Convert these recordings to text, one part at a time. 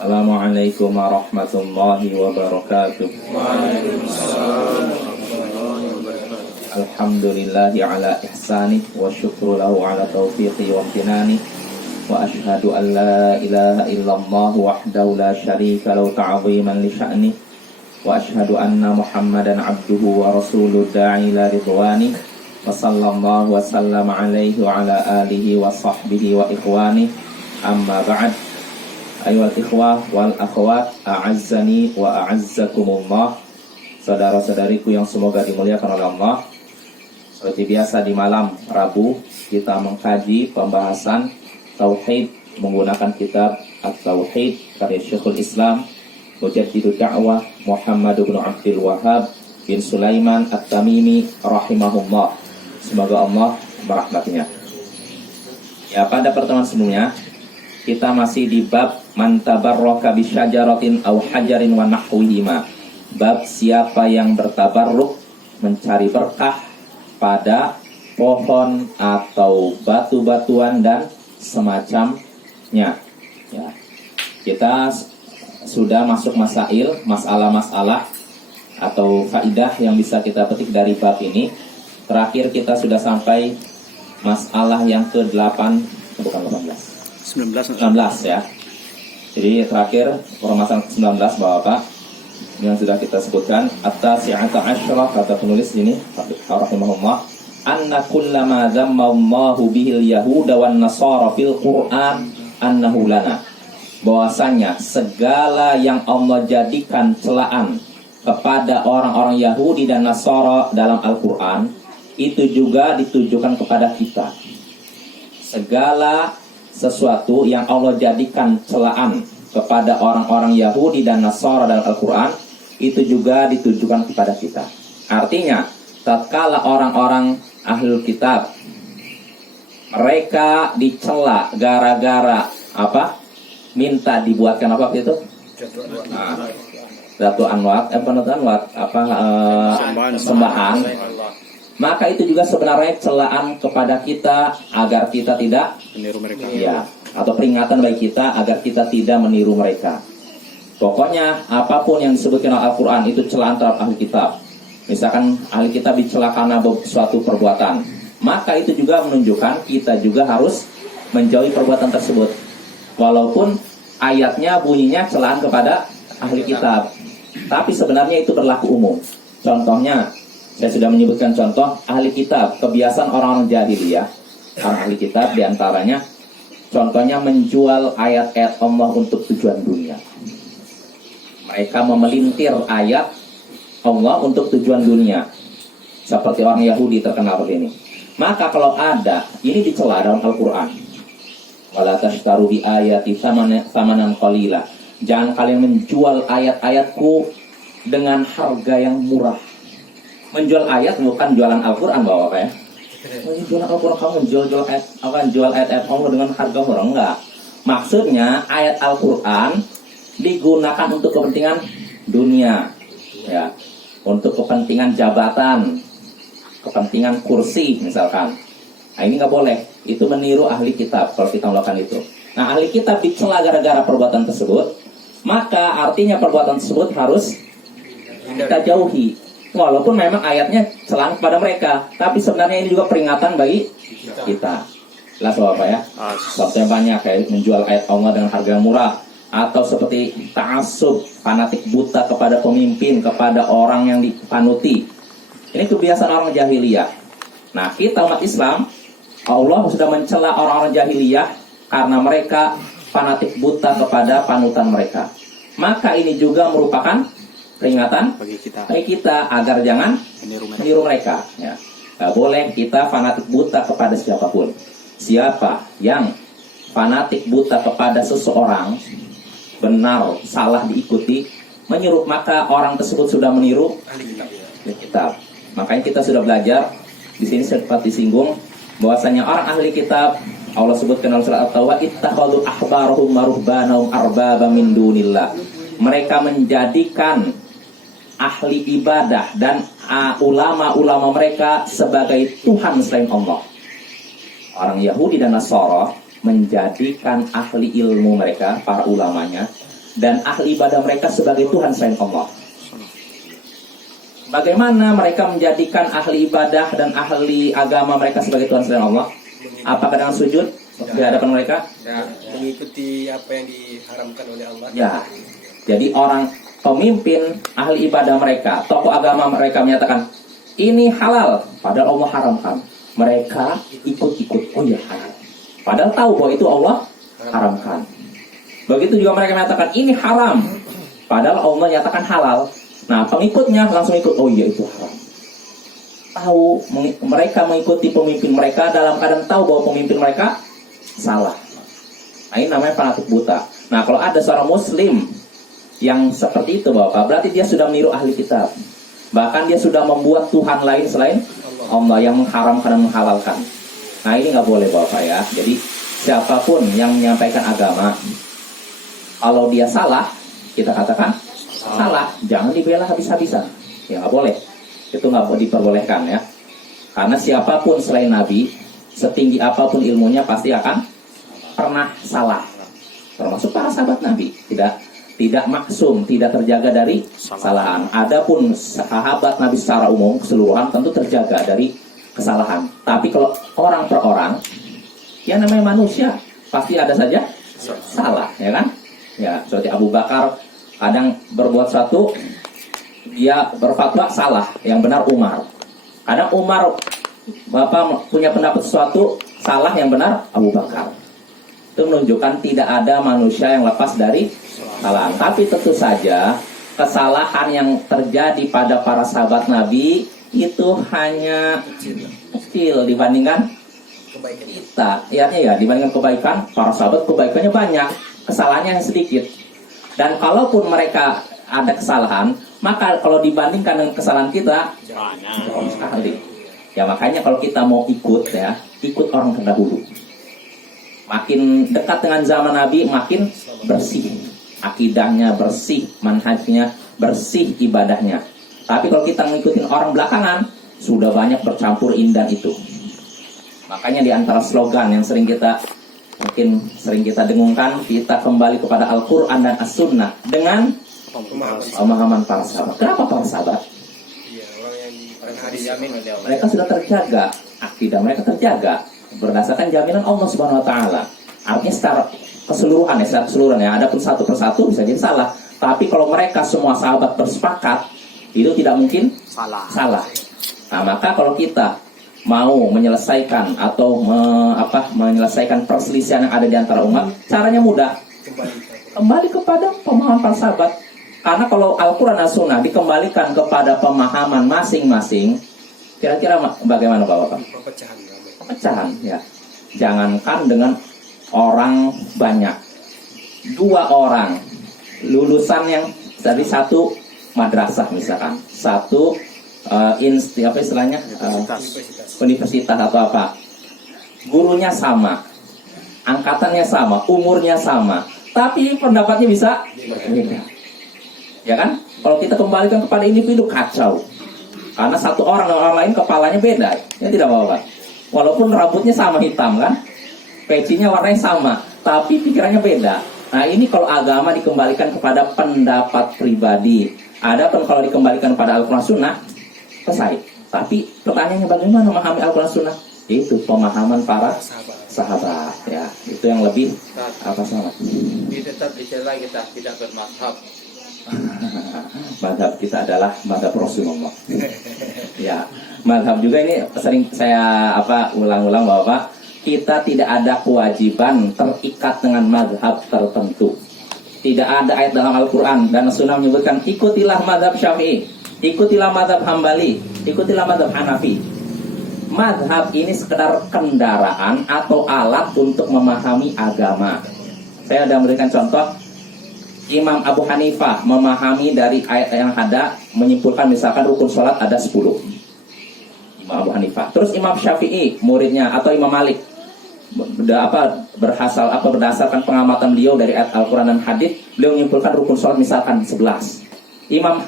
Assalamualaikum warahmatullahi wabarakatuh. Alhamdulillahi ala ihsani wa syukru lahu ala taufiqi wa amtinani wa ashhadu an la ilaha illallah wahdahu la syarika lahu ta'ziman li sya'ni wa ashhadu anna Muhammadan abduhu wa rasuluhu da'i ila ridwani wa sallallahu wa sallama alaihi wa ala alihi wa sahbihi wa ikhwani amma ba'd. Ayyuhal ikhwah wal akhwat, a'azzani wa a'azzakumullah. Saudara-saudariku yang semoga dimuliakan oleh Allah. Seperti biasa di malam Rabu kita mengkaji pembahasan tauhid menggunakan kitab At-Tauhid karya Syekhul Islam Mujaddidud Da'wah Muhammad bin Abdul Wahhab bin Sulaiman At-Tamimi rahimahullah. Semoga Allah merahmatinya. Ya, pada pertemuan sebelumnya kita masih di bab man tabarraka bi syajaratin aw hajarin wa nahwihima. Bab siapa yang bertabarruk mencari berkah pada pohon atau batu-batuan dan semacamnya. Ya. Kita sudah masuk masalah-masalah atau faidah yang bisa kita petik dari bab ini. Terakhir kita sudah sampai masalah yang ke-8, bukan 19 ya. Jadi terakhir permasalahan 19 Bapak yang sudah kita sebutkan at-tasi'ata asyra, kata penulis ini rahimahullah, anna kullama dzamma Allahu bihil yahuda wan nasara fil Qur'an annahu lana. Bahwasanya segala yang Allah jadikan celaan kepada orang-orang Yahudi dan Nasara dalam Al-Qur'an itu juga ditujukan kepada kita. Segala sesuatu yang Allah jadikan celaan kepada orang-orang Yahudi dan Nasara dalam Al-Quran itu juga ditujukan kepada kita. Artinya, tatkala orang-orang ahlul kitab mereka dicela gara-gara apa? Minta dibuatkan apa itu? Datu Anwar, sembahan. Maka itu juga sebenarnya celaan kepada kita agar kita tidak meniru mereka. Ya, atau peringatan bagi kita agar kita tidak meniru mereka. Pokoknya apapun yang disebutkan oleh Al-Quran itu celaan terhadap ahli kitab. Misalkan ahli kitab dicela karena suatu perbuatan, maka itu juga menunjukkan kita juga harus menjauhi perbuatan tersebut. Walaupun ayatnya bunyinya celaan kepada ahli kitab, tapi sebenarnya itu berlaku umum. Contohnya, saya sudah menyebutkan contoh ahli kitab, kebiasaan orang-orang jahiliyah. Orang ahli kitab diantaranya, contohnya menjual ayat-ayat Allah untuk tujuan dunia. Mereka memelintir ayat Allah untuk tujuan dunia, seperti orang Yahudi terkenal seperti ini. Maka kalau ada, ini dicela dalam Al-Quran. Wala tashtaru bi ayati thamanan qalila. Jangan kalian menjual ayat-ayatku dengan harga yang murah. Menjual ayat bukan jualan Al-Quran Bapak ya. Jualan Al-Quran kamu jual ayat Allah dengan harga murah, enggak. Maksudnya ayat Al-Quran digunakan untuk kepentingan dunia, ya, untuk kepentingan jabatan, kepentingan kursi misalkan. Nah, ini nggak boleh. Itu meniru ahli kitab kalau kita melakukan itu. Nah, ahli kitab dicela gara-gara perbuatan tersebut, maka artinya perbuatan tersebut harus kita jauhi. Walaupun memang ayatnya celaan kepada mereka, tapi sebenarnya ini juga peringatan bagi kita. Lah Bapak ya. Sebabnya banyak kayak menjual ayat Allah dengan harga yang murah, atau seperti ta'assub, fanatik buta kepada pemimpin, kepada orang yang dipanuti. Ini kebiasaan orang jahiliyah. Nah, kita umat Islam, Allah sudah mencela orang-orang jahiliyah karena mereka fanatik buta kepada panutan mereka. Maka ini juga merupakan peringatan bagi kita agar jangan meniru mereka. Ya. Gak boleh kita fanatik buta kepada siapapun. Siapa yang fanatik buta kepada seseorang, benar salah diikuti, meniru, maka orang tersebut sudah meniru ahli kitab. Makanya kita sudah belajar di sini sempat disinggung bahwasanya orang ahli kitab Allah sebutkan dalam surat At-Taubah, ittakhadhu ahbarahum wa ruhbanahum arbaba min dunillah. Mereka menjadikan ahli ibadah dan ulama-ulama mereka sebagai Tuhan selain Allah. Orang Yahudi dan Nasara menjadikan ahli ilmu mereka, para ulamanya, dan ahli ibadah mereka sebagai Tuhan selain Allah. Bagaimana mereka menjadikan ahli ibadah dan ahli agama mereka sebagai Tuhan selain Allah? Apakah dengan sujud di hadapan mereka? Ya, mengikuti apa yang diharamkan oleh Allah. Ya. Jadi orang pemimpin ahli ibadah mereka, tokoh agama mereka menyatakan ini halal, padahal Allah haramkan. Mereka ikut-ikut, oh ya halal. Padahal tahu bahwa itu Allah haramkan. Begitu juga mereka menyatakan ini haram, padahal Allah nyatakan halal. Nah, pengikutnya langsung ikut, oh iya itu haram. Tahu, mereka mengikuti pemimpin mereka dalam keadaan tahu bahwa pemimpin mereka salah. Nah, ini namanya fanatik buta. Nah, kalau ada seorang muslim yang seperti itu Bapak, berarti dia sudah meniru ahli kitab. Bahkan dia sudah membuat Tuhan lain selain Allah yang mengharamkan dan menghalalkan. Nah, ini nggak boleh Bapak ya. Jadi siapapun yang menyampaikan agama, kalau dia salah, kita katakan salah, jangan dibela habis-habisan. Ya nggak boleh. Itu nggak diperbolehkan ya. Karena siapapun selain Nabi, setinggi apapun ilmunya pasti akan pernah salah. Termasuk para sahabat Nabi, tidak maksum, tidak terjaga dari kesalahan. Adapun sahabat Nabi secara umum keseluruhan tentu terjaga dari kesalahan. Tapi kalau orang per orang, ya namanya manusia, pasti ada saja salah, ya kan? Ya, seperti Abu Bakar kadang berbuat satu, dia berfatwa salah, yang benar Umar. Kadang Umar Bapak punya pendapat sesuatu salah, yang benar Abu Bakar. Itu menunjukkan tidak ada manusia yang lepas dari kesalahan. Tapi tentu saja kesalahan yang terjadi pada para sahabat Nabi itu hanya kecil dibandingkan Kebaikan kita. Ya, dibandingkan kebaikan para sahabat, kebaikannya banyak, kesalahannya yang sedikit. Dan kalaupun mereka ada kesalahan, maka kalau dibandingkan dengan kesalahan kita jauh sekali. Ya makanya kalau kita mau ikut ya, ikut orang terdahulu. Makin dekat dengan zaman Nabi, makin bersih akidahnya, bersih manhajnya, bersih ibadahnya. Tapi kalau kita ngikutin orang belakangan, sudah banyak bercampur indan itu. Makanya di antara slogan yang sering kita dengungkan, kita kembali kepada Al-Quran dan As-Sunnah dengan pemahaman para sahabat. Kenapa para sahabat? Iya, orang yang dijamin oleh Allah. Mereka sudah terjaga, akidah mereka terjaga berdasarkan jaminan Allah Subhanahu Wa Taala. Artinya secara keseluruhan ya. Adapun satu persatu bisa jadi salah. Tapi kalau mereka semua sahabat bersepakat, itu tidak mungkin salah. Nah, maka kalau kita mau menyelesaikan atau menyelesaikan perselisihan yang ada di antara umat, caranya mudah. Kembali kepada pemahaman para sahabat. Karena kalau Al-Quran dan Sunnah dikembalikan kepada pemahaman masing-masing, kira-kira bagaimana Bapak? Pemecahan ya. Jangankan dengan orang banyak, 2 orang lulusan yang dari satu madrasah misalkan, satu universitas atau apa, gurunya sama, angkatannya sama, umurnya sama, tapi pendapatnya bisa berbeda. Ya kan? Kalau kita kembalikan kepada individu, kacau. Karena satu orang dan orang lain kepalanya beda. Ya tidak apa-apa. Walaupun rambutnya sama hitam kan, pecinya warnanya sama, tapi pikirannya beda. Nah ini kalau agama dikembalikan kepada pendapat pribadi. Adapun kalau dikembalikan pada Al-Quran Sunnah, selesai. Tapi pertanyaannya bagaimana memahami Al-Quran Sunnah? Itu pemahaman para sahabat ya. Itu yang lebih sahabat. Ini tetap dicela kita tidak bermadhab. Madhab kita adalah madhab Rasulullah. Ya, madhab juga ini sering saya ulang-ulang bahwa kita tidak ada kewajiban terikat dengan madhab tertentu. Tidak ada ayat dalam Al-Quran dan Sunnah menyebutkan ikutilah madhab Syafi'i, ikutilah madhab Hambali, ikutilah madhab Hanafi. Madhab ini sekedar kendaraan atau alat untuk memahami agama. Saya sudah memberikan contoh. Imam Abu Hanifah memahami dari ayat yang ada, menyimpulkan misalkan rukun sholat ada 10. Imam Abu Hanifah. Terus Imam Syafi'i muridnya atau Imam Malik berdasarkan pengamatan beliau dari ayat Al-Quran dan hadis, beliau menyimpulkan rukun sholat misalkan 11. Imam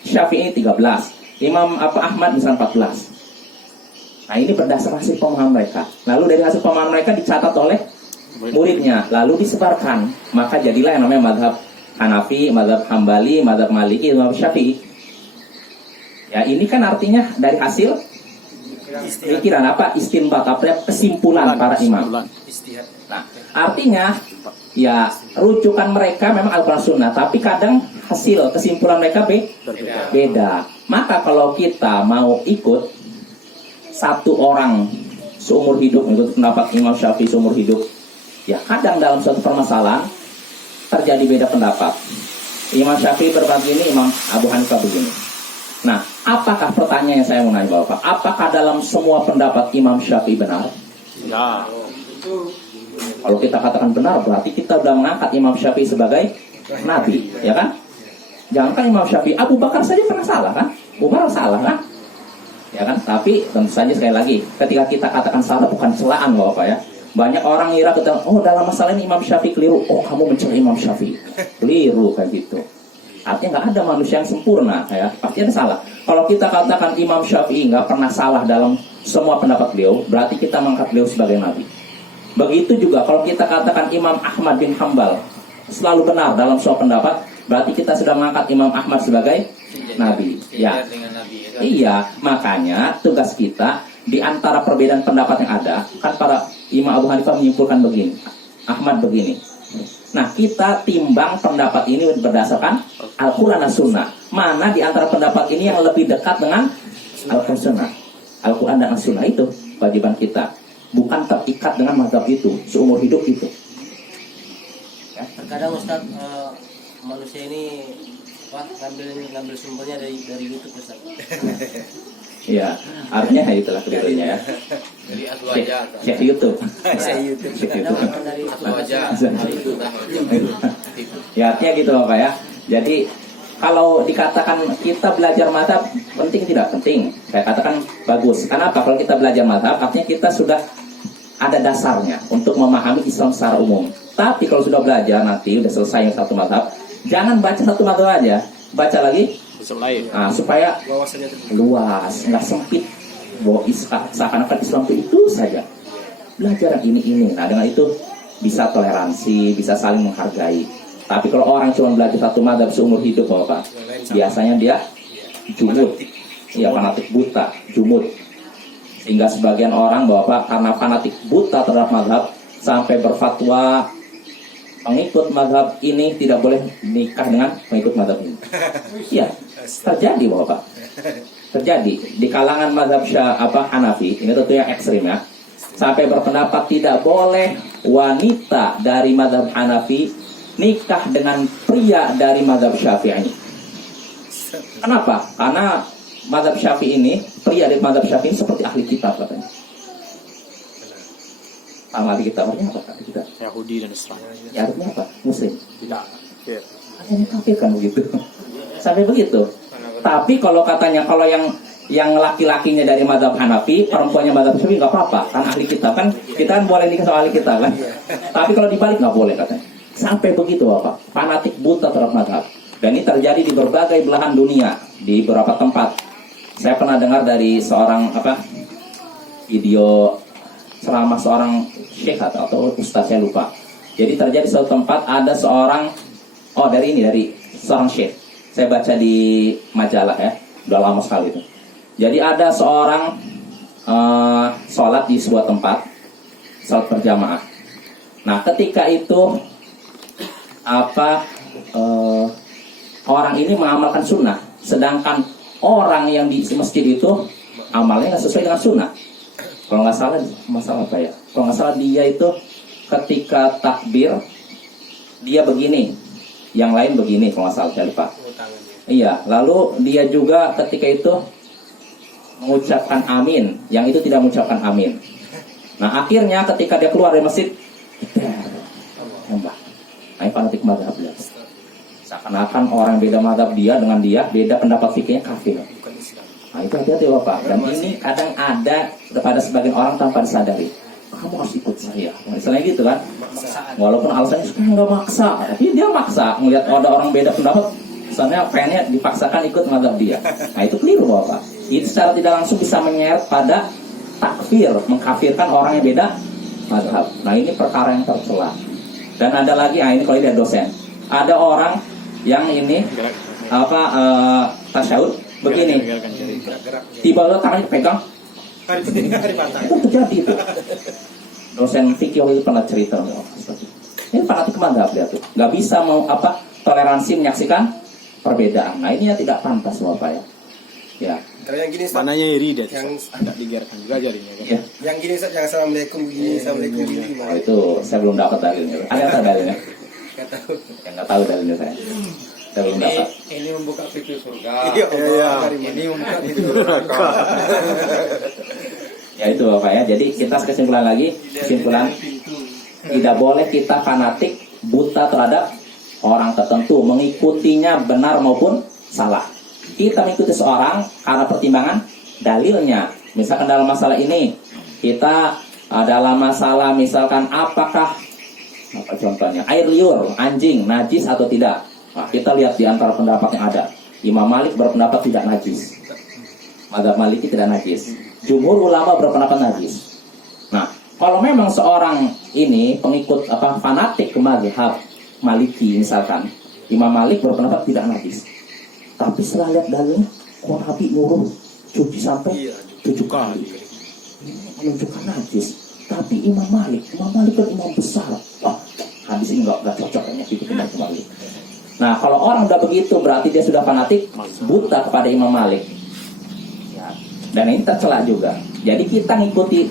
Syafi'i 13. Imam Ahmad misalkan 14. Nah ini berdasarkan hasil pemahaman mereka. Lalu dari hasil pemahaman mereka dicatat oleh muridnya, lalu disebarkan, maka jadilah yang namanya mazhab Hanafi, mazhab Hambali, mazhab Maliki, mazhab Syafi'i. Ya, ini kan artinya dari hasil pikiran apa? Istinbat, apa? Kesimpulan para imam. Istihad. Nah, artinya ya rujukan mereka memang Al-Quran Sunnah, tapi kadang hasil kesimpulan mereka beda. Maka kalau kita mau ikut satu orang seumur hidup, ikut pendapat Imam Syafi'i seumur hidup, ya kadang dalam suatu permasalahan terjadi beda pendapat. Imam Syafi'i berbegini, Imam Abu Hanifah begini. Nah, apakah pertanyaan yang saya mau nanya Bapak? Apakah dalam semua pendapat Imam Syafi'i benar? Ya. Kalau kita katakan benar, berarti kita sudah mengangkat Imam Syafi'i sebagai nabi, ya kan? Jangankan Imam Syafi'i, Abu Bakar saja pernah salah kan? Umar salah kan? Ya kan? Tapi tentu saja sekali lagi, ketika kita katakan salah bukan celaan Bapak ya. Banyak orang ngira kita, oh dalam masalah ini Imam Syafi'i keliru. Oh kamu mencela Imam Syafi'i, keliru kayak gitu. Artinya nggak ada manusia yang sempurna, ya pasti ada salah. Kalau kita katakan Imam Syafi'i nggak pernah salah dalam semua pendapat beliau, berarti kita mengangkat beliau sebagai nabi. Begitu juga kalau kita katakan Imam Ahmad bin Hambal selalu benar dalam semua pendapat, berarti kita sudah mengangkat Imam Ahmad sebagai nabi. Ya, iya. Makanya tugas kita di antara perbedaan pendapat yang ada, kan para Imam Abu Hanifah menyimpulkan begini, Ahmad begini. Nah, kita timbang pendapat ini berdasarkan Al-Quran dan Sunnah. Mana di antara pendapat ini yang lebih dekat dengan Al-Quran Sunnah? Al-Quran dan As-Sunnah itu kewajiban kita. Bukan terikat dengan mazhab itu, seumur hidup itu. Ya, terkadang Ustaz, manusia ini ngambil sumbernya dari YouTube Ustaz. Ya, artinya itulah kelirunya ya. Jadi atu aja. Cek YouTube. Saya YouTube. Cek YouTube. Atu aja. Ya, artinya gitu Bapak ya. Jadi kalau dikatakan kita belajar mazhab penting tidak penting, saya katakan bagus. Kenapa? Kalau kita belajar mazhab, artinya kita sudah ada dasarnya untuk memahami Islam secara umum. Tapi kalau sudah belajar nanti udah selesai yang satu mazhab, jangan baca satu mazhab aja, baca lagi. Nah, supaya luas, nggak sempit. Bahwa seakan-akan Islam itu saja. Belajar yang ini. Nah, dengan itu bisa toleransi, bisa saling menghargai. Tapi kalau orang cuma belajar satu mazhab seumur hidup, Bapak, biasanya dia jumud, ya fanatik buta, jumud. Sehingga sebagian orang, Bapak, karena fanatik buta terhadap mazhab, sampai berfatwa pengikut mazhab ini tidak boleh nikah dengan pengikut mazhab ini. Iya, terjadi Bapak. Terjadi di kalangan mazhab Hanafi, ini tentunya ekstrim ya. Sampai berpendapat tidak boleh wanita dari mazhab Hanafi nikah dengan pria dari mazhab Syafi'i. Kenapa? Karena mazhab Syafi'i ini, pria dari mazhab Syafi'i ini seperti ahli kitab katanya. Ahli kitab artinya apa? Ahli kitab Yahudi dan Islam. Ya artinya apa? Muslim. Tidak. Hanya kafir kan begitu. Sampai begitu. Tapi kalau katanya kalau yang laki-lakinya dari mazhab Hanafi, perempuannya mazhab Syafi'i nggak apa-apa, kan ahli kitab kan, kita kan boleh nikah sama ahli kitab kan. Tapi kalau dibalik nggak boleh katanya. Sampai begitu Bapak, fanatik buta terhadap mazhab. Dan ini terjadi di berbagai belahan dunia, di beberapa tempat. Saya pernah dengar dari seorang video selama seorang syekh atau ustaz, saya lupa. Jadi terjadi suatu tempat ada seorang dari seorang syekh. Saya baca di majalah ya, udah lama sekali itu. Jadi ada seorang sholat di sebuah tempat, sholat berjamaah. Nah, ketika itu orang ini mengamalkan sunnah, sedangkan orang yang di masjid itu amalnya nggak sesuai dengan sunnah. Kalau nggak salah masalah apa ya? Kalau nggak salah dia itu ketika takbir dia begini, yang lain begini kalau nggak salah, saya lupa. Iya, lalu dia juga ketika itu mengucapkan amin, yang itu tidak mengucapkan amin. Nah akhirnya ketika dia keluar dari masjid, tembak. Nah, fanatik mazhab dia. Seakan-akan orang beda mazhab dia dengan dia, beda pendapat fikihnya, kafir. Nah itu hati-hati Bapak. Dan ini kadang ada kepada sebagian orang tanpa disadari. Kamu harus ikut saya. Misalnya gitu kan. Walaupun alasannya suka nggak maksa, tapi dia maksa. Melihat ada orang beda pendapat, misalnya pengennya dipaksakan ikut mazhab dia. Nah itu keliru Bapak. Itu secara tidak langsung bisa menyeret pada takfir, mengkafirkan orang yang beda mazhab. Nah ini perkara yang tercela. Dan ada lagi, ini kalau ini ada dosen. Ada orang yang ini tasyahud begini. Tiba-tiba tangannya pegang. Hari patah. Itu terjadi itu. Dosen fikih itu pernah cerita. Ini fanatik mazhab dia tuh. Nggak bisa mau toleransi menyaksikan perbedaan. Nah ini yang tidak pantas Bapak ya. Ya. Kalau yang gini Ustaz, Mananya iri deh. yang Tidak digerakkan juga jarinya. Kan? Ya. yang gini Ustaz, yang assalamualaikum begini, assalamualaikum begini Oh, gimana? itu saya belum dapat dalilnya. Ada nggak dalilnya? Nggak tahu. Yang nggak tahu dalilnya saya. Saya belum dapat. Ini membuka pintu surga. Iya, Iya. dari mana? Ini membuka pintu neraka. Ya itu Bapak ya. Jadi kita kesimpulan lagi, kesimpulan tidak boleh kita fanatik buta terhadap orang tertentu, mengikutinya benar maupun salah. Kita mengikuti seorang karena pertimbangan dalilnya. Misalkan dalam masalah ini, kita dalam masalah misalkan apakah apa contohnya air liur anjing najis atau tidak. Nah, kita lihat di antara pendapat yang ada. Imam Malik berpendapat tidak najis. Mazhab Maliki tidak najis. Jumhur ulama berpendapat najis. Nah, kalau memang seorang ini pengikut fanatik ke mazhab Maliki misalkan, Imam Malik berpendapat tidak najis. Tapi setelah lihat dalilnya, kok Nabi nyuruh cuci sampai 7 kali. Ini menunjukkan najis. Tapi Imam Malik kan imam besar. Wah, hadis ini nggak cocok kayaknya ikutin Imam Malik. Nah, kalau orang udah begitu berarti dia sudah fanatik buta kepada Imam Malik. Ya. Dan ini tercela juga. Jadi kita ngikuti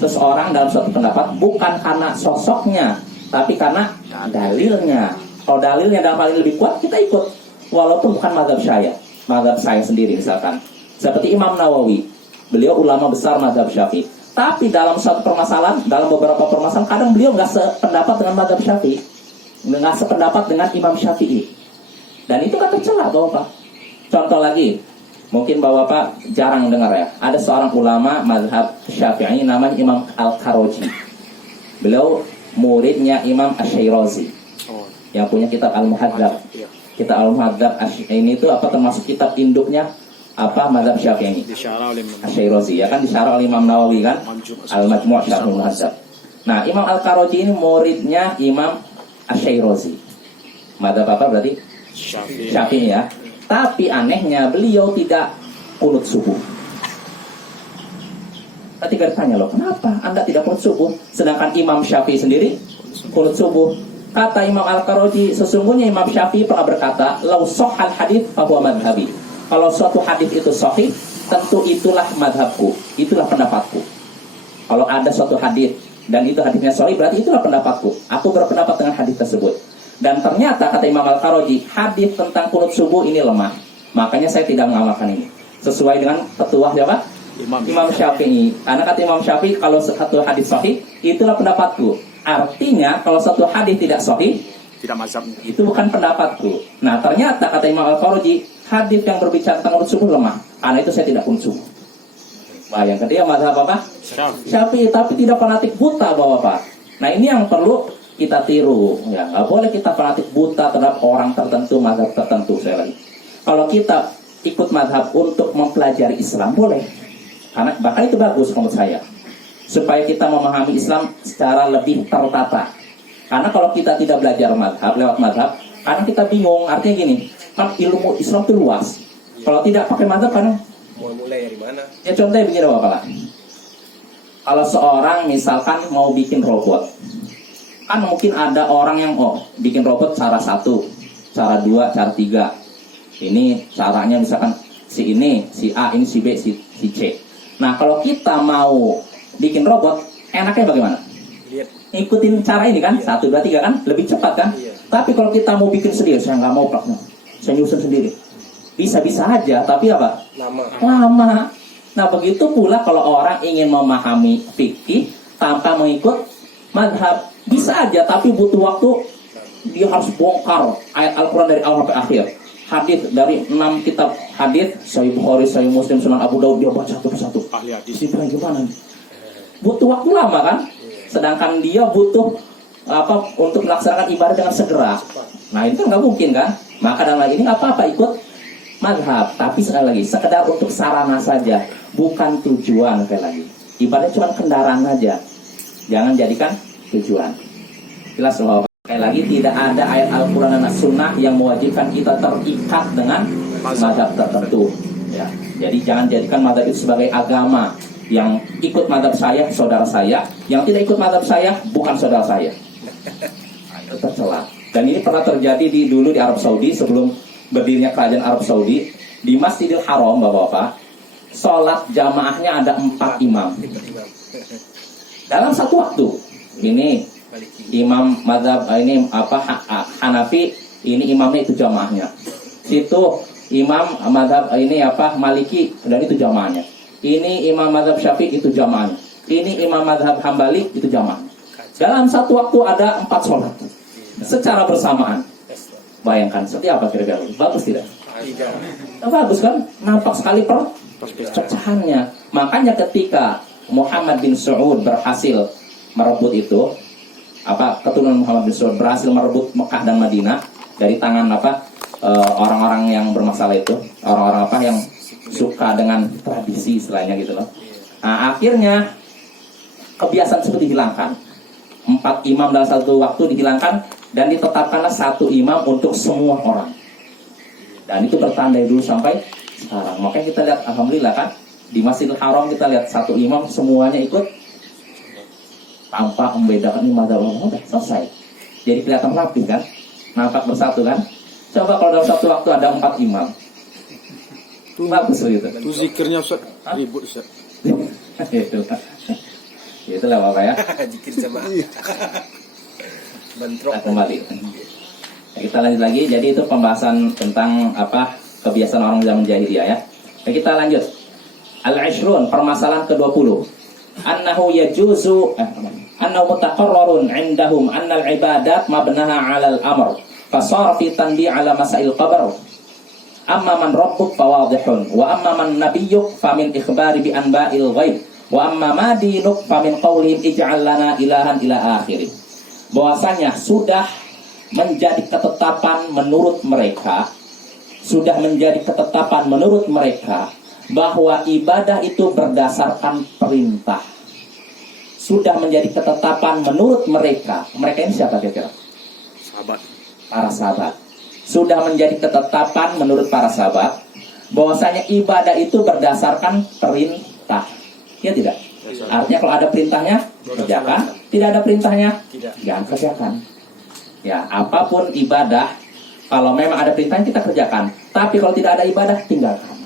seseorang dalam suatu pendapat bukan karena sosoknya, tapi karena dalilnya. Kalau dalilnya dalam hal ini lebih kuat, kita ikut. Walaupun bukan mazhab saya sendiri misalkan. Seperti Imam Nawawi, beliau ulama besar mazhab Syafi'i. Tapi dalam suatu permasalahan, dalam beberapa permasalahan, kadang beliau nggak sependapat dengan mazhab Syafi'i, nggak sependapat dengan Imam Syafi'i. Dan itu kan tercela Bapak. Contoh lagi, mungkin Bapak jarang dengar ya. Ada seorang ulama mazhab Syafi'i namanya Imam Al-Kharoji. Beliau muridnya Imam Asy-Syairazi yang punya kitab Al-Muhadzab. Kitab Al-Muhadzab ini itu termasuk kitab induknya mazhab Syafi'i. Disyarah oleh Asy-Syairazi ya kan, disyarah oleh Imam Nawawi kan, Al-Majmu' Syarh Al-Muhadzab. Nah, Imam Al-Kharoji ini muridnya Imam Asy-Syairazi. Mazhab apa berarti? Syafi'i ya. Tapi anehnya beliau tidak kunut subuh. Ketika ditanya loh, kenapa Anda tidak kunut subuh? Sedangkan Imam Syafi'i sendiri kunut subuh. Kata Imam Al-Kharoji, sesungguhnya Imam Syafi'i pernah berkata, "Lau shahhal hadits fa huwa madhhabi." Kalau suatu hadis itu sahih, tentu itulah madhabku, itulah pendapatku. Kalau ada suatu hadis dan itu hadisnya sahih, berarti itulah pendapatku. Aku berpendapat dengan hadis tersebut. Dan ternyata kata Imam Al-Kharoji, hadis tentang kunut subuh ini lemah. Makanya saya tidak mengamalkan ini. Sesuai dengan petuah siapa? Imam Syafi'i. Karena kata Imam Syafi'i, kalau satu hadis sahih, itulah pendapatku. Artinya kalau satu hadis tidak sahih, tidak mazhabnya. itu bukan pendapatku. Nah, ternyata kata Imam Al-Kharoji, hadis yang berbicara tentang kunut subuh lemah. Karena itu saya tidak kunut subuh. Nah, yang kedua mazhab apa? Syafi'i, tapi tidak fanatik buta Bapak. Nah, ini yang perlu kita tiru. Ya, nggak boleh kita fanatik buta terhadap orang tertentu, mazhab tertentu. Saya lagi. Kalau kita ikut mazhab untuk mempelajari Islam boleh. Karena bahkan itu bagus menurut saya. Supaya kita memahami Islam secara lebih tertata. Karena kalau kita tidak belajar mazhab lewat mazhab, kadang kita bingung. Artinya gini, kan ilmu Islam itu luas. Kalau tidak pakai mazhab, kadang Mau mulai dari mana? ya contohnya begini Bapak lah. Kalau seorang misalkan mau bikin robot, kan mungkin ada orang yang bikin robot cara 1, cara 2, cara 3. Ini caranya misalkan si ini, si A, ini si B, si C. Nah, kalau kita mau bikin robot, enaknya bagaimana? Lihat. Ikutin cara ini kan, 1, 2, 3 kan, lebih cepat kan? Iya. Tapi kalau kita mau bikin sendiri, saya nggak mau plaknya, saya nyusun sendiri. Bisa-bisa aja, tapi apa? Lama. Nah, begitu pula kalau orang ingin memahami fikih tanpa mengikut mazhab, bisa aja, tapi butuh waktu. Dia harus bongkar ayat Al-Quran dari awal sampai akhir. Hadis dari 6 kitab hadis, Sahih Bukhari, Sahih Muslim, Sunan Abu Daud, dia baca satu persatu. Ahli hadis. Ini gimana nih? Butuh waktu lama kan? Sedangkan dia butuh untuk melaksanakan ibadah dengan segera. Nah, itu nggak mungkin kan? Maka dalam hal ini nggak apa-apa ikut mazhab, tapi sekali lagi sekedar untuk sarana saja, bukan tujuan. Sekali lagi, ibadah cuma kendaraan aja. Jangan jadikan tujuan. Jelas bahwa sekali lagi tidak ada ayat Al-Quran dan Sunnah yang mewajibkan kita terikat dengan mazhab tertentu. Ya. Jadi jangan jadikan mazhab itu sebagai agama. Yang ikut mazhab saya, saudara saya. Yang tidak ikut mazhab saya, bukan saudara saya. Nah, itu tercela. Dan ini pernah terjadi dulu di Arab Saudi sebelum berdirinya kerajaan Arab Saudi. Di Masjidil Haram, Bapak-bapak, sholat jamaahnya ada 4 imam. Dalam satu waktu. Ini imam mazhab ini Hanafi, ini imamnya itu jamaahnya. Situ imam mazhab ini Maliki, dan itu jamaahnya. Ini imam mazhab Syafi'i, itu jamaahnya. Ini imam mazhab Hambali, itu jamaahnya. Dalam satu waktu ada 4 sholat secara bersamaan. Bayangkan seperti apa kira-kira? Bagus tidak? Nah, bagus kan? Nampak sekali perpecahannya. Makanya ketika Muhammad bin Saud berhasil merebut itu, keturunan Muhammad bin Saud berhasil merebut Mekah dan Madinah dari tangan orang-orang yang bermasalah itu, orang-orang yang suka dengan tradisi istilahnya gitu loh. Nah, akhirnya kebiasaan seperti dihilangkan. 4 imam dalam satu waktu dihilangkan dan ditetapkanlah 1 imam untuk semua orang. Dan itu bertandai dulu sampai sekarang. Makanya kita lihat, alhamdulillah kan, di Masjidil Haram kita lihat 1 imam semuanya ikut tanpa membedakan ini mazhab udah selesai. Jadi kelihatan rapi kan, nampak bersatu kan. Coba kalau dalam satu waktu ada 4 imam, bagus begitu. Itu zikirnya Ustaz, ribut Ustaz. Itulah Bapak ya. Zikir sama bentrok. Kita kembali. Kita lanjut lagi. Jadi itu pembahasan tentang kebiasaan orang zaman jahiliyah ya. Kita lanjut. Al-Ishrun, permasalahan ke-20. Annahu yajuzu annahu mutaqarrarun 'indahum anna al-ibadat mabnaha 'ala al-amr. Fasara fi tanbi' 'ala masail qabr. Amma man rabbuk fawadihun wa amma man nabiyyuk famin ikhbari bi anba'il ghaib wa amma ma dinuk famin qawlihim ij'al lana ilahan ila akhirih. Bahwasanya sudah menjadi ketetapan menurut mereka bahwa ibadah itu berdasarkan perintah. Sudah menjadi ketetapan menurut mereka. Mereka ini siapa kira-kira? Sahabat. Para sahabat. Sudah menjadi ketetapan menurut para sahabat bahwasanya ibadah itu berdasarkan perintah. Ya tidak? Artinya kalau ada perintahnya kerjakan, tidak ada perintahnya jangan kerjakan. Ya, apapun ibadah, kalau memang ada perintahnya kita kerjakan. Tapi kalau tidak ada ibadah, tinggalkan.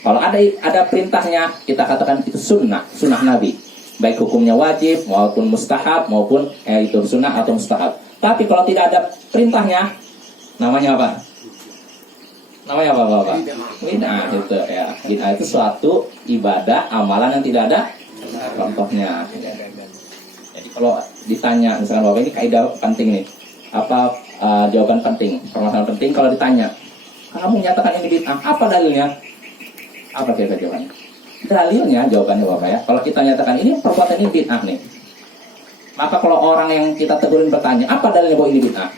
Kalau ada perintahnya, kita katakan itu sunnah Nabi. Baik hukumnya wajib maupun mustahab maupun itu sunnah atau mustahab. Tapi kalau tidak ada perintahnya, namanya apa? Namanya apa Bapak? Bid'ah itu ya. Bid'ah itu suatu ibadah, amalan yang tidak ada contohnya. Jadi kalau ditanya, misalkan Bapak ini kaidah penting nih. Jawaban penting, permasalahan penting kalau ditanya, kamu menyatakan ini bid'ah, apa dalilnya? Apa kira-kira jawabannya? Dalilnya, jawabannya Bapak ya. Kalau kita nyatakan ini perbuatan ini bid'ah nih, maka kalau orang yang kita tegurin bertanya, apa dalilnya bahwa ini bid'ah?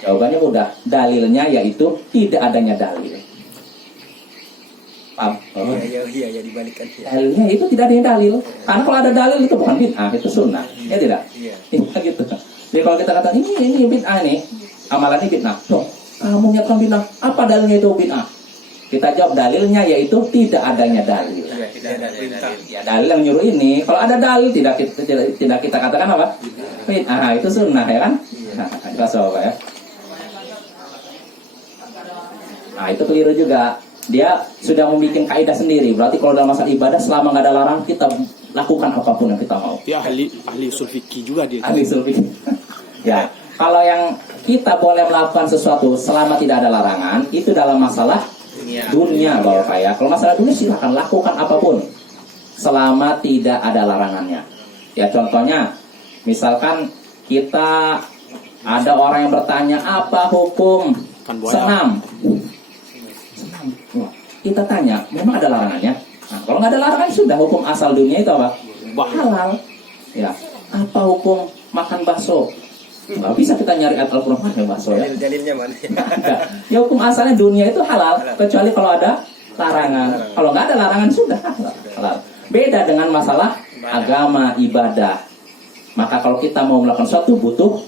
Jawabannya mudah. Dalilnya yaitu tidak adanya dalil. Paham? Iya, dibalikkan. Dalilnya itu tidak adanya dalil. Karena kalau ada dalil itu bukan bid'ah, itu sunnah. Ya tidak? Iya. Gitu. Jadi kalau kita katakan ini bid'ah nih, amalan ini bid'ah. Loh, kamu nyatakan bid'ah, apa dalilnya itu bid'ah? Kita jawab dalilnya yaitu tidak adanya dalil. Iya, tidak ada perintah. Ya, dalil yang nyuruh ini. Kalau ada dalil tidak kita katakan apa? Bid'ah, itu sunnah ya kan? Jelas Bapak ya. Nah itu keliru juga. Dia sudah membuat kaidah sendiri. Berarti kalau dalam masalah ibadah selama nggak ada larangan kita lakukan apapun yang kita mau. Dia ahli usul fikih juga dia. Ahli usul fikih. Ya, kalau yang kita boleh melakukan sesuatu selama tidak ada larangan itu dalam masalah dunia Bapak ya. Kalau masalah dunia silakan lakukan apapun selama tidak ada larangannya. Ya contohnya, misalkan kita ada orang yang bertanya apa hukum senam. Kita tanya, memang ada larangannya? Nah, kalau nggak ada larangan sudah hukum asal dunia itu apa? Halal. Ya. Apa hukum makan bakso? Nggak bisa kita nyari Al-Quran makan bakso ya. Dalilnya mana? Ya hukum asalnya dunia itu halal, kecuali kalau ada larangan. Kalau nggak ada larangan sudah halal. Beda dengan masalah agama, ibadah. Maka kalau kita mau melakukan sesuatu butuh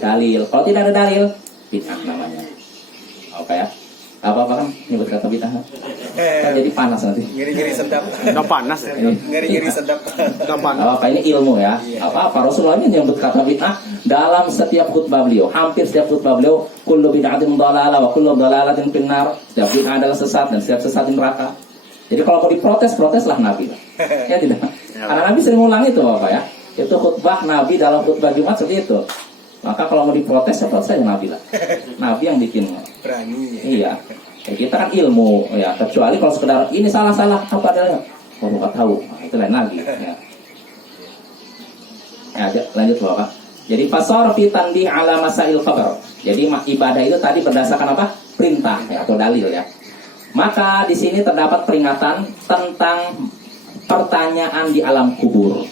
dalil. Kalau tidak ada dalil, bid'ah namanya. Oke ya? Apa kan nyebut kata bid'ah? Kan jadi panas nanti. Ngeri-ngeri sedap. Udah panas ya. Ngeri-ngeri sedap. Udah panas. Apa ini ilmu ya? Apa Rasulullah ini nyebut kata bid'ah dalam setiap khutbah beliau. Hampir setiap khutbah beliau, kullu bid'atin dhalalah wa kullu dhalalatin finnar. Setiap bid'ah adalah sesat dan setiap sesat di neraka. Jadi kalau mau diprotes, proteslah Nabi. Ya tidak. Karena Nabi sering ulang itu Bapak ya. Itu khutbah Nabi dalam khutbah Jumat seperti itu. Maka kalau mau diprotes, ya protes Nabi lah. Nabi yang bikin. Berani. Iya. Ya, kita kan ilmu ya. Kecuali kalau sekedar ini salah-salah apa adanya. Oh nggak tahu. Nah, itu lain lagi. Ya, lanjut Bapak. Jadi fasar fi tanbih ala masail khabar. Jadi ibadah itu tadi berdasarkan apa? Perintah ya, atau dalil ya. Maka di sini terdapat peringatan tentang pertanyaan di alam kubur.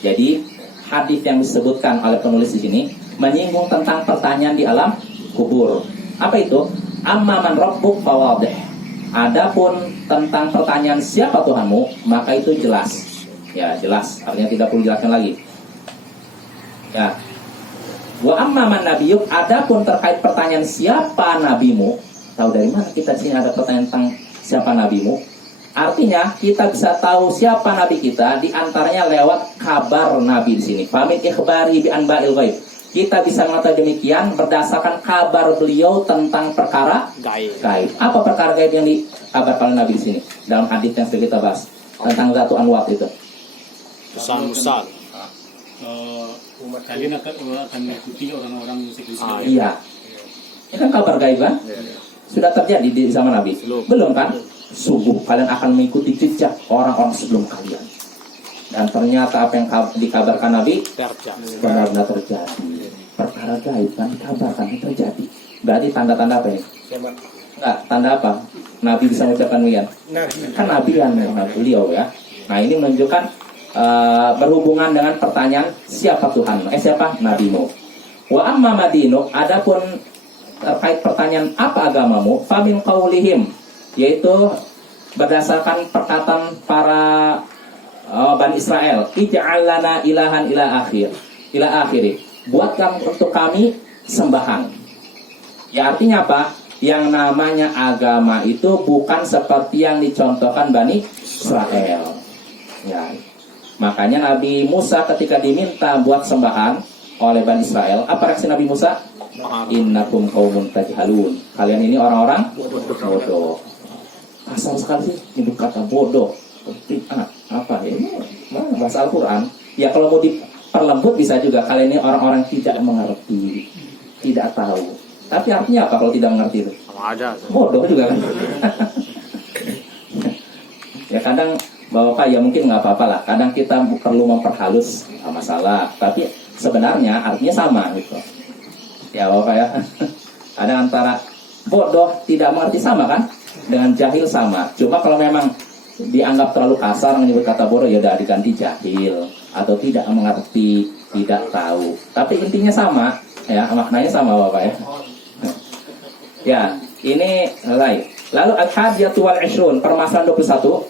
Jadi hadis yang disebutkan oleh penulis di sini menyinggung tentang pertanyaan di alam kubur. Apa itu? Amma man rabbuk fawadih. Adapun tentang pertanyaan siapa Tuhanmu, maka itu jelas. Ya, jelas. Artinya tidak perlu dijelaskan lagi. Ya. Wa amma man nabiyuk. Adapun terkait pertanyaan siapa nabimu, tahu dari mana kita di sini ada pertanyaan tentang siapa nabimu? Artinya kita bisa tahu siapa nabi kita di antaranya lewat kabar nabi di sini. Famin ikhbari bi anba'il ghaib. Kita bisa mengetahui demikian berdasarkan kabar beliau tentang perkara gaib. Apa perkara gaib yang dikabarkan oleh nabi di sini? Dalam hadis yang sudah kita bahas tentang Zatu Anwat itu. Musal. Umat kalian akan mengikuti orang-orang sekitar. Iya. Ini kan kabar gaib kan? Sudah terjadi di zaman Nabi. Belum kan? Sungguh kalian akan mengikuti jejak orang-orang sebelum kalian. Dan ternyata apa yang dikabarkan Nabi benar-benar terjadi. Perkara gaib kan dikabarkan terjadi. Berarti tanda-tanda apa ini? Enggak, tanda apa? Nabi bisa mengucapkan demikian. Kan Nabi yang beliau ya. Nah ini menunjukkan berhubungan dengan pertanyaan siapa Tuhan? Siapa nabimu? Wa amma madinu. Adapun terkait pertanyaan apa agamamu? Famin qaulihim, yaitu berdasarkan perkataan para Bani Israel, ij'al lana ilahan ila akhiri. Buatkan untuk kami sembahan. Ya artinya apa? Yang namanya agama itu bukan seperti yang dicontohkan Bani Israel. Ya. Makanya Nabi Musa ketika diminta buat sembahan oleh Bani Israel, apa reaksi Nabi Musa? Innakum qaumun tajhalun. Kalian ini orang-orang bodoh. Asal sekali sih nyebut kata bodoh. Apa ini? Bahasa Al-Quran. Ya kalau mau diperlembut bisa juga. Kalian ini orang-orang tidak mengerti, tidak tahu. Tapi artinya apa kalau tidak mengerti itu? Bodoh juga kan. Ya kadang Bapak ya mungkin nggak apa-apa lah. Kadang kita perlu memperhalus masalah. Tapi sebenarnya artinya sama gitu. Ya Bapak ya. Kadang antara bodoh tidak mengerti sama kan? Dengan jahil sama. Cuma kalau memang dianggap terlalu kasar menyebut kata bodoh, ya udah diganti jahil atau tidak mengerti, tidak tahu. Tapi intinya sama, ya maknanya sama Bapak ya. Ya, ini lain. Lalu al-hadiyatu wal 'ishrun, permasalahan 21.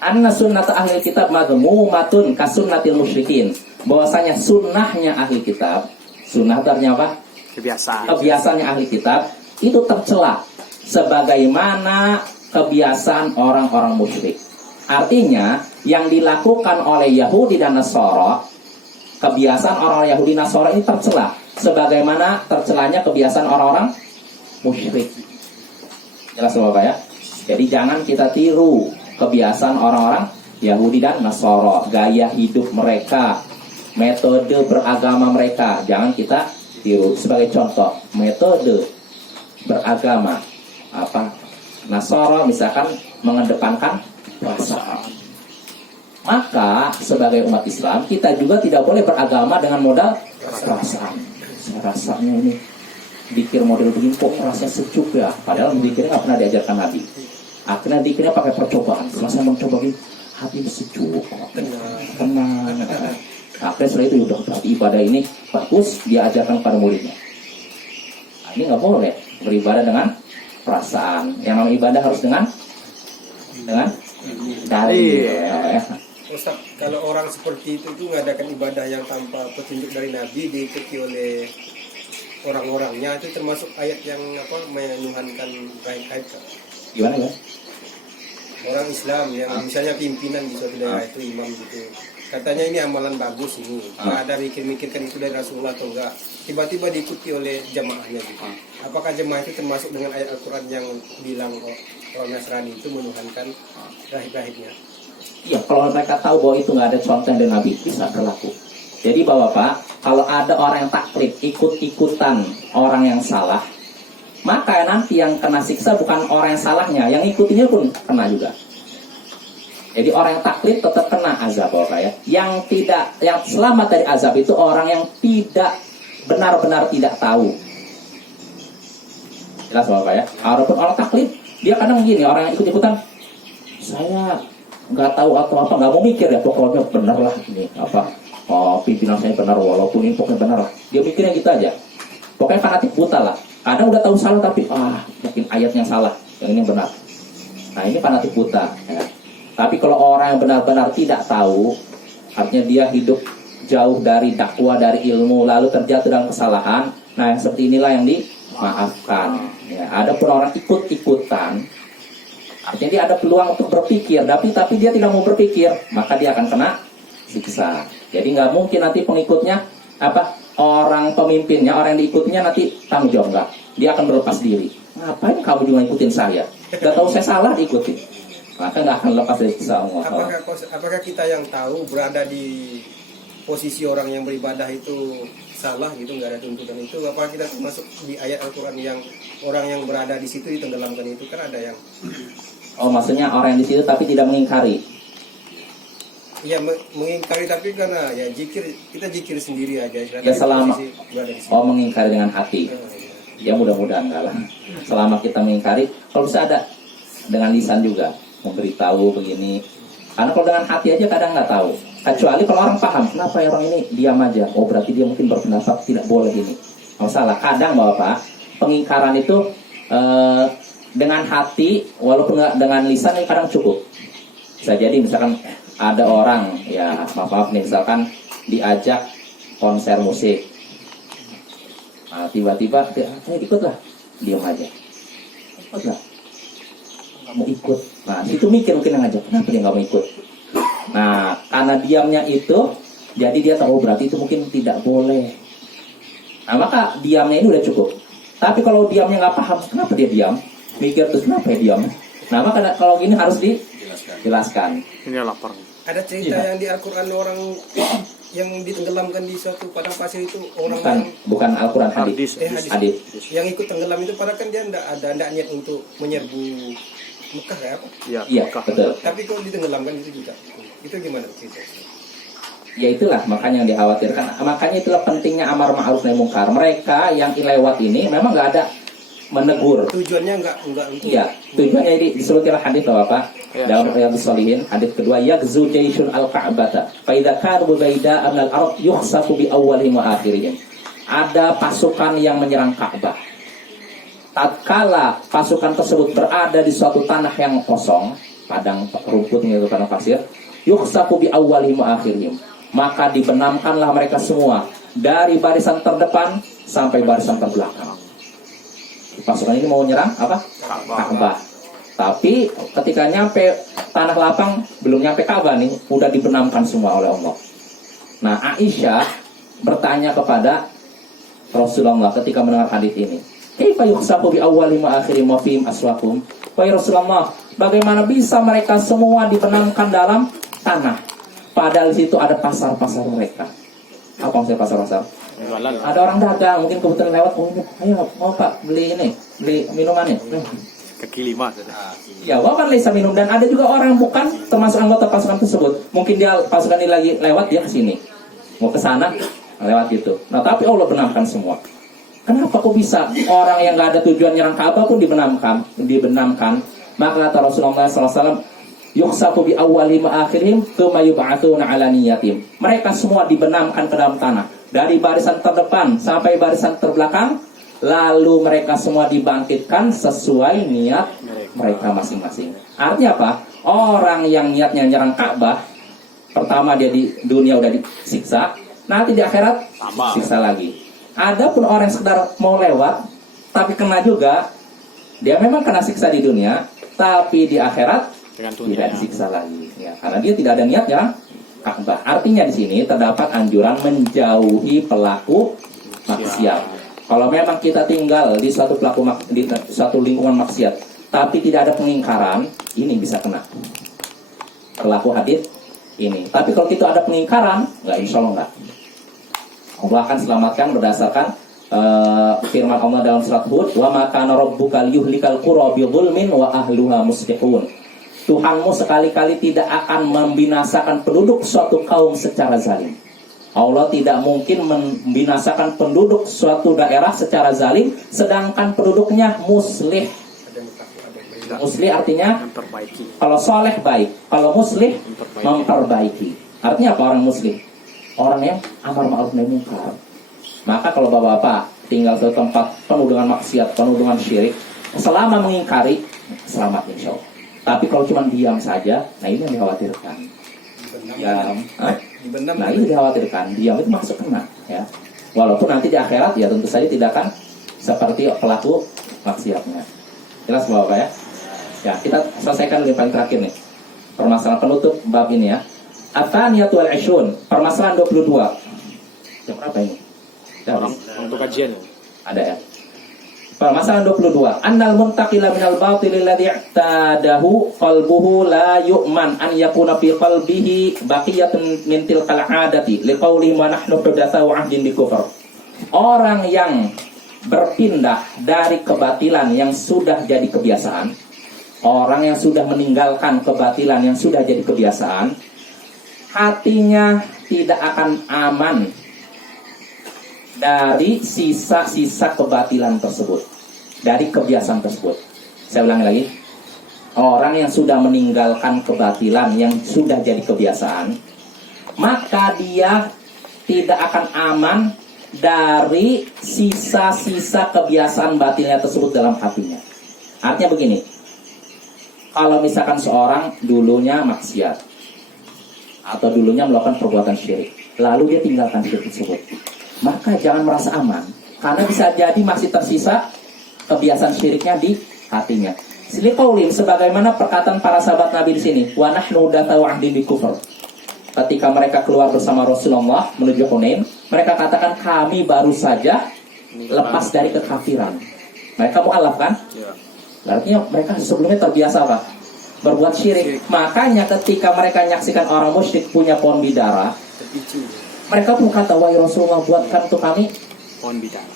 Anna sunnata ahli kitab madhmumatun kasunnatil musyrikin. Bahwasanya sunnahnya ahli kitab, sunnah ternyata apa? Kebiasaannya ahli kitab itu tercela sebagaimana kebiasaan orang-orang musyrik. Artinya yang dilakukan oleh Yahudi dan Nasara, kebiasaan orang-orang Yahudi Nasara ini tercela sebagaimana tercelanya kebiasaan orang-orang musyrik. Jelas Bapak ya? Jadi jangan kita tiru kebiasaan orang-orang Yahudi dan Nasara, gaya hidup mereka, metode beragama mereka, jangan kita tiru. Sebagai contoh, metode beragama apa? Nasara misalkan mengedepankan perasaan. Maka sebagai umat Islam kita juga tidak boleh beragama dengan modal perasaan. Rasanya ini dikir model begini kok rasanya sejuk ya, padahal dikirnya nggak pernah diajarkan Nabi. Akhirnya dikirnya pakai percobaan. Setelah saya mencoba gini, hati sejuk, tenang. Akhirnya setelah itu udah berarti ibadah ini bagus, dia ajarkan pada muridnya. Nah, ini nggak boleh beribadah dengan perasaan. Yang namanya ibadah harus dengan dalil. Ya. Ustaz, kalau orang seperti itu mengadakan ibadah yang tanpa petunjuk dari Nabi diikuti oleh orang-orangnya, itu termasuk ayat yang menuhankan gaib-gaib kan? Gimana ya? Orang Islam yang misalnya pimpinan di suatu daerah itu imam gitu, katanya ini amalan bagus ini, nggak ada mikir-mikirkan itu dari Rasulullah atau enggak, tiba-tiba diikuti oleh jamaahnya gitu. Apakah jamaah itu termasuk dengan ayat Al-Quran yang bilang orang Nasrani itu menuhankan rahib-rahibnya? Iya, kalau mereka tahu bahwa itu nggak ada contoh dari Nabi, bisa berlaku. Jadi Bapak, kalau ada orang yang taklid, ikut-ikutan orang yang salah, maka nanti yang kena siksa bukan orang yang salahnya, yang ikutinya pun kena juga. Jadi orang yang taklid tetap kena azab, Bapak ya. Yang selamat dari azab itu orang yang tidak benar-benar tidak tahu. Jelas Bapak ya. Walaupun orang taklid, dia kadang gini, orang yang ikut-ikutan, saya nggak tahu atau apa, nggak mau mikir ya, pokoknya benar lah ini apa. Oh, pimpinan saya benar, walaupun ini pokoknya benar lah. Dia mikirnya gitu aja. Pokoknya fanatik buta lah. Kadang udah tahu salah tapi mungkin ayatnya salah, yang ini benar. Nah ini fanatik buta. Ya. Tapi kalau orang yang benar-benar tidak tahu, artinya dia hidup jauh dari dakwah, dari ilmu, lalu terjatuh dalam kesalahan. Nah yang seperti inilah yang dimaafkan. Ya. Ada pun orang ikut-ikutan, artinya dia ada peluang untuk berpikir, tapi dia tidak mau berpikir, maka dia akan kena siksa. Jadi nggak mungkin nanti pengikutnya orang pemimpinnya, orang yang diikutinya nanti tanggung jawab enggak. Dia akan berlepas diri. Ngapain kamu juga ikutin saya? Gak tahu saya salah diikuti. Maka nggak akan lepas dari siksa Allah. Apakah kita yang tahu berada di posisi orang yang beribadah itu salah gitu, nggak ada tuntutan itu? Apakah kita termasuk di ayat Al-Quran yang orang yang berada di situ ditenggelamkan itu? Kan ada yang maksudnya orang yang di situ tapi tidak mengingkari. Iya, mengingkari tapi karena ya kita zikir sendiri aja. Ya selama mengingkari dengan hati. Ya mudah-mudahan enggak lah. Selama kita mengingkari, kalau bisa ada dengan lisan juga memberitahu begini. Karena kalau dengan hati aja kadang nggak tahu. Kecuali kalau orang paham, kenapa ya orang ini diam aja? Oh berarti dia mungkin berpendapat tidak boleh ini. Masalah kadang Bapak, pengingkaran itu dengan hati walaupun nggak dengan lisan ini kadang cukup. Bisa jadi misalkan ada orang, ya maaf nih, misalkan diajak konser musik, nah, tiba-tiba ikutlah, diam aja, ikutlah, nggak mau ikut. Nah itu mikir mungkin yang ngajak, kenapa dia nggak mau ikut? Nah karena diamnya itu, jadi dia tahu berarti itu mungkin tidak boleh. Nah maka diamnya ini udah cukup. Tapi kalau diamnya nggak paham, kenapa dia diam? Mikir terus kenapa dia diam? Nah maka kalau gini harus dijelaskan. Ini lapar. Ada cerita yang di Al-Quran orang yang ditenggelamkan di suatu padang pasir itu orang bukan Al-Quran, hadis. Hadis. Yang ikut tenggelam itu padahal kan dia tidak niat untuk menyerbu Mekah ya apa? Iya, betul. Tapi kalau ditenggelamkan itu juga. Itu gimana ceritanya? Ya itulah makanya yang dikhawatirkan. Makanya itulah pentingnya amar ma'ruf nahi munkar. Mereka yang lewat ini memang nggak ada menegur. Tujuannya enggak untuk. Iya, tujuannya ini disebutkan hadis Bapak. Dalam Riyadhus Shalihin, hadis kedua, yaghzu jayshun al-Ka'bata fa idza kanu baida min al-ard yukhsafu bi awwalihim wa akhirihim. Ada pasukan yang menyerang Ka'bah. Tatkala pasukan tersebut berada di suatu tanah yang kosong, padang rumput itu padang pasir, yukhsafu bi awwalihim wa akhirihim. Maka dibenamkanlah mereka semua dari barisan terdepan sampai barisan terbelakang. Pasukan ini mau menyerang apa? Ka'bah. Tapi ketika nyampe tanah lapang, belum nyampe Ka'bah nih, udah dibenamkan semua oleh Allah. Nah, Aisyah bertanya kepada Rasulullah ketika mendengar hadis ini. Kaifa yukhsafu bi awwalihim wa akhirihim wa fihim aswakum? Wahai Rasulullah, bagaimana bisa mereka semua dibenamkan dalam tanah? Padahal di situ ada pasar-pasar mereka. Apa maksudnya pasar-pasar? Ada orang dagang, mungkin kebetulan lewat, ayo mau Pak beli ini, beli minuman ini. Kaki lima. Ya, kan lesa minum, dan ada juga orang yang bukan termasuk anggota pasukan tersebut. Mungkin dia pasukan ini lagi lewat, dia ke sini, mau ke sana, lewat gitu. Nah, tapi Allah benamkan semua. Kenapa kok bisa orang yang nggak ada tujuan nyerang Ka'bah pun dibenamkan? Maka kata Rasulullah SAW, yukhsafu bi awwalihim wa akhirihim tsumma yub'atsuna 'ala niyatim. Mereka semua dibenamkan ke dalam tanah, dari barisan terdepan sampai barisan terbelakang. Lalu mereka semua dibangkitkan sesuai niat mereka masing-masing. Artinya apa? Orang yang niatnya nyerang Ka'bah Pertama dia di dunia udah disiksa, nanti di akhirat Tambah. siksa lagi. Adapun orang yang sekedar mau lewat tapi kena juga, dia memang kena siksa di dunia, tapi di akhirat Dengan tidak tunjangan. disiksa lagi. Ya, karena dia tidak ada niat ya. Ka'bah. Artinya di sini terdapat anjuran menjauhi pelaku maksiat. Kalau memang kita tinggal di suatu di suatu lingkungan maksiat, tapi tidak ada pengingkaran, ini bisa kena pelaku hadis ini. Tapi kalau kita ada pengingkaran, nggak, insya Allah nggak. Allah akan selamatkan berdasarkan firman Allah dalam surat Hud, wa ma kana rabbuka liyuhlikal qura bidzulmin wa ahluha muslihun. Tuhanmu sekali-kali tidak akan membinasakan penduduk suatu kaum secara zalim. Allah tidak mungkin membinasakan penduduk suatu daerah secara zalim, sedangkan penduduknya muslih. Muslih artinya Memperbaiki. kalau soleh baik, kalau muslih memperbaiki. Artinya apa orang muslih? Orang yang amar ma'ruf nahi munkar. Maka kalau bapak-bapak tinggal di tempat penuh dengan maksiat, penuh dengan syirik, selama mengingkari, selamat insya Allah. Tapi kalau cuma diam saja, nah ini yang dikhawatirkan. Ya, nah ini dikhawatirkan. Diam itu masuk kena, ya. Walaupun nanti di akhirat ya tentu saja tidak akan seperti pelaku maksiatnya. Jelas bapak ya? Ya, kita selesaikan yang paling terakhir nih. Permasalahan penutup bab ini ya. At-thaniyatu wal 'ishrun, permasalahan 22. Jam berapa ini? Orang untuk kajian. Ada ya. Permasalahan 22. Annal muntaqila minal batil alladhi i'tadahu qalbuhu la yu'man an yakuna fi qalbihi baqiyatun min tilkal 'adati liqauli wa nahnu hudatsa wa 'ahdin bi kufr. Orang yang berpindah dari kebatilan yang sudah jadi kebiasaan, orang yang sudah meninggalkan kebatilan yang sudah jadi kebiasaan, hatinya tidak akan aman dari sisa-sisa kebatilan tersebut, dari kebiasaan tersebut. Saya ulangi lagi. Orang yang sudah meninggalkan kebatilan yang sudah jadi kebiasaan, maka dia tidak akan aman dari sisa-sisa kebiasaan batilnya tersebut dalam hatinya. Artinya begini, kalau misalkan seorang dulunya maksiat atau dulunya melakukan perbuatan syirik, lalu dia tinggalkan syirik tersebut, maka jangan merasa aman, karena bisa jadi masih tersisa kebiasaan syiriknya di hatinya. Liqaulihim, sebagaimana perkataan para sahabat Nabi di sini, wa nahnu hudatsa wa 'ahdin bi kufr. Ketika mereka keluar bersama Rasulullah menuju Hunain, mereka katakan kami baru saja lepas dari kekafiran. Mereka mu'alaf kan? Artinya mereka sebelumnya terbiasa apa? Berbuat syirik. Makanya ketika mereka menyaksikan orang musyrik punya pohon bidara, mereka pun kata, wahai Rasulullah, buatkan untuk kami Pohon bidang.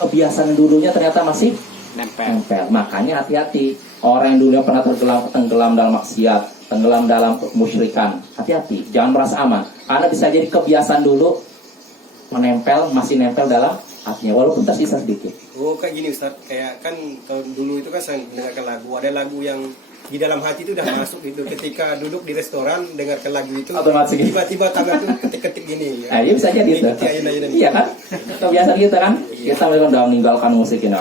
kebiasaan dulunya ternyata masih Nempel. nempel. Makanya hati-hati. Orang yang dulunya pernah tenggelam dalam maksiat, tenggelam dalam musyrikan, hati-hati, jangan merasa aman, karena bisa jadi kebiasaan dulu menempel, masih nempel dalam hatinya, walaupun tersisa sedikit. Oh kayak gini Ustaz, kayak kan kalau dulu itu kan saya mendengarkan lagu, ada lagu yang di dalam hati itu udah masuk gitu. Ketika duduk di restoran dengarkan lagu itu, Otomatis gitu. tiba-tiba tangan tuh ketik-ketik gini. Nah, dia bisa jadi itu. Iya kan? Kebiasaan kita kan, kita udah meninggalkan musik ini.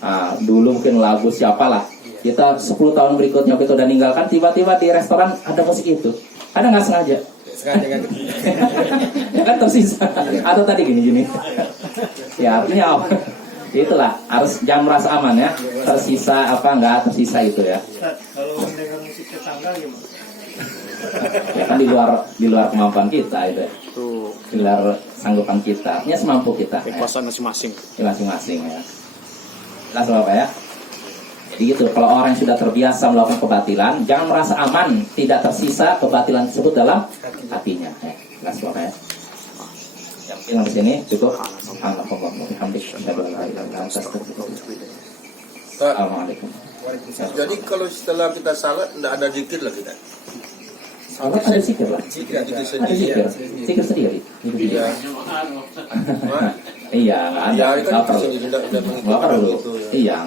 Nah, dulu mungkin lagu siapalah. Kita 10 tahun berikutnya kita udah ninggalkan, tiba-tiba di restoran ada musik itu. Kadang nggak sengaja. Sengaja kan? Kan tersisa. Atau tadi gini. Ya artinya apa? Itulah, harus jangan merasa aman ya. Tersisa apa nggak tersisa itu ya. Kalau mendengar musik tetangga gimana? Ya kan di luar kemampuan kita itu. Itu Di luar sanggupan kita. Artinya semampu kita. Ya. kekuasaan masing-masing. Masing-masing ya. Jelas Bapak ya. Jadi gitu, kalau orang yang sudah terbiasa melakukan kebatilan, jangan merasa aman, tidak tersisa kebatilan tersebut dalam hatinya. Ya, jelas Bapak ya. Yang penting di sini cukup. Assalamualaikum. Jadi kalau setelah kita salat tidak ada zikir lah kita. Salat ada zikir lah. Zikir itu Ada sendiri. zikir sendiri. Iya. Iya, nggak ada. Ya, Nggak kan perlu. itu tidak Nggak perlu. gitu ya. Iya.